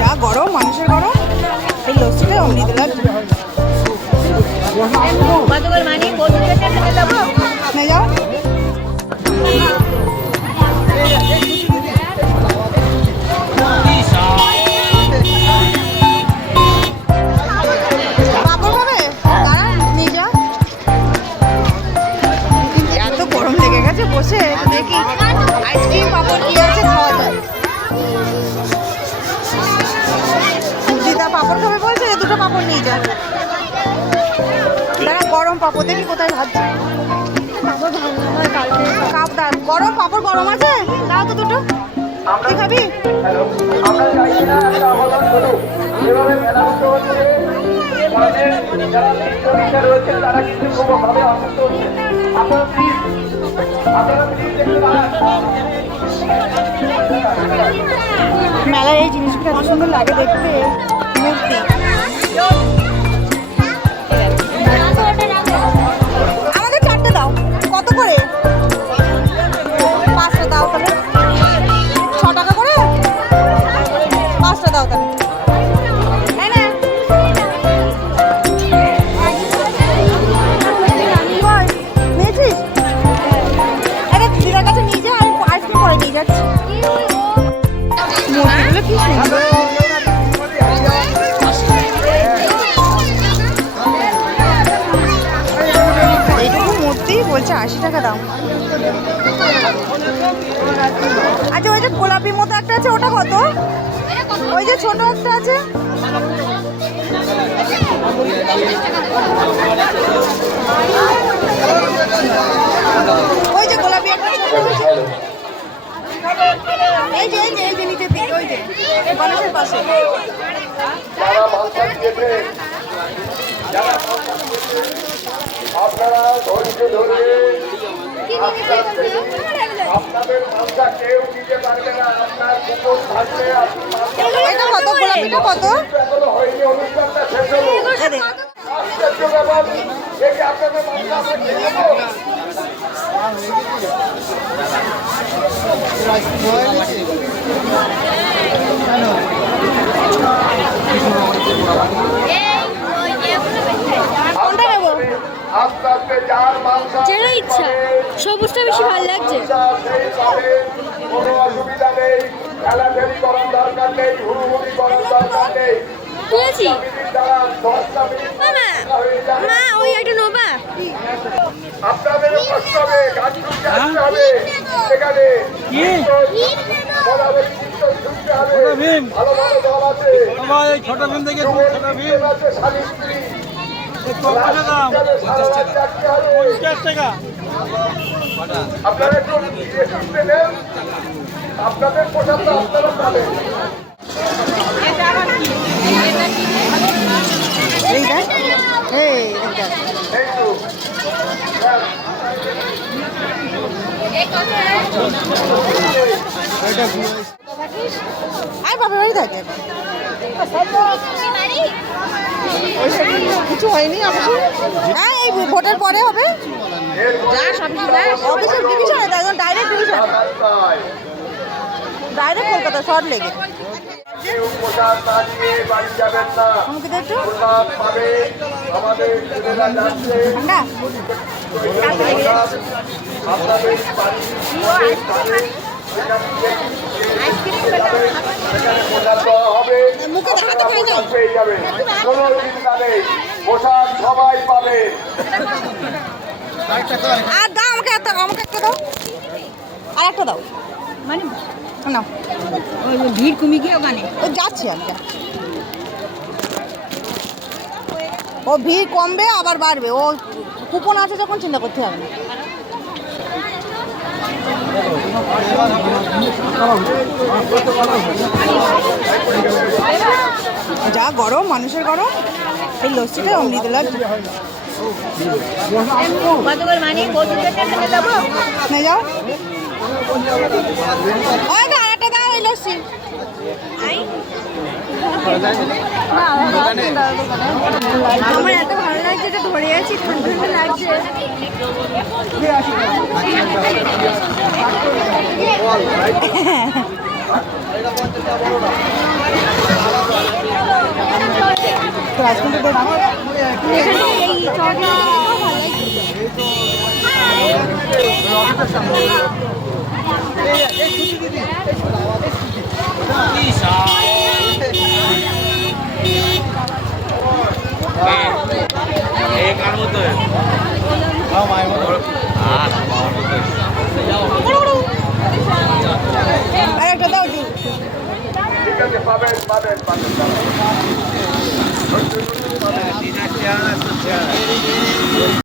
যা গরম, মানুষের গরম, এই লস্যিটা অমৃত লাগছে। নিয়ে যাও। পাপড় খাবে? দাঁড়া, নিয়ে যা। এত গরম লেগে গেছে, বসে একটু দেখি আইসক্রিম পাপড় কি আছে খাওয়া যায়। দিদা পাপড় খাবে বলছে, দুটো পাপড় নিয়ে যা। দাঁড়া, গরম পাপড় দেখি কোথায় ভাজছে। গরম পাপড় গরম আছে, দাও তো দুটো। তুই খাবি? মেলার এই জিনিসগুলো এত সুন্দর লাগে দেখতে। মূর্তি আমাদের 4টে দাও। কত করে? 5টা দাও তাহলে। 6 টাকা করে 5টা দাও তাহলে। নিয়েছিস? এটা দিদার কাছে নিয়ে যা, আমি আইসক্রিম করে নিয়ে যাচ্ছি। মূর্তিগুলো কি সুন্দর। এইটুকু মূর্তি বলছে 80 টাকা দাম। আচ্ছা, ওই যে গোলাপি মতো একটা আছে, ওটা কত? ওই যে ছোট একটা আছে, ওই যে গোলাপি একটা ছোট, এই যে নিচের দিকে, ওই যে গণেশের পাশে। আপনারা ধৈর্য ধরে আপনাদের মালটা কেউ নিতে পারবে না। আপনার কুকুর থাকলে এটা কত? গোলাপিটা কত? এখনো হয়নি, অনুষ্ঠানটা শেষ হলো। আশ্চর্য ব্যাপার, দেখি আপনাদের মালটা আমরা খেয়ে নেবো। কোনটা নেবো? আস্তে আস্তে যার মাংস যেটা ইচ্ছা, সবুজটা বেশি ভালো লাগছে। কোনো অসুবিধা নেই, খেলাখেলি করার দরকার নেই, হুড়ুহুড়ি করার দরকার নেই। বুঝেছি দ্বারা 10টা মিনিট মা, ওই একটা নোবা। আপনাদের কষ্ট হবে, গাছ শুনতে আসতে হবে। সেখানে শুনতে হবে, ভালো ভালো দল আছে। ছোট ভীম থেকে ছোট ভীম আছে, স্বামী স্ত্রী দাম টাকা। আপনারা একটু শুনতে নেন, আপনাদের পোশাকটা আপনারা পাবেন। এইটা এই তো আর বাবার বাড়ি থাকে কিছু হয়নি অফিসে। হ্যাঁ, এই ভোটের পরে হবে। অফিসের ডিভিশন, একদম direct division, direct Kolkata short লেগে। কেউ পোশাক না নিয়ে বাড়ি যাবেন না। আমাকে দে একটু পোশাক পাবে, আমাদের ছেলেরা যাচ্ছে। ঠান্ডা। আপনাদের বাড়ি মুখে দেখাতে পারি না। পেয়ে যাবে, কোনো চিন্তা নেই, পোশাক সবাই পাবে। আর দাও আমাকে একটা দাও, আর একটা দাও। মানে না, ভিড় কমে গিয়ে ওখানে ও যাচ্ছে। আমি ও ভিড় কমবে আবার বাড়বে, ও কুপন আছে যখন চিন্তা করতে হবে না। যা গরম, মানুষের গরম, এই লস্যিটা অমৃত লাগছে। নিয়ে যাও। ওই আরেকটা দাও, এই লস্যি। আমার এত ভালো লাগছে, এটা ধরে আছি, ঠান্ডা ঠান্ডা লাগছে। এখানে এই চকলেট ভালো লাগছে। আরেকটা দাও একটু। ঠিক আছে পাবেন পাবেন পাবেন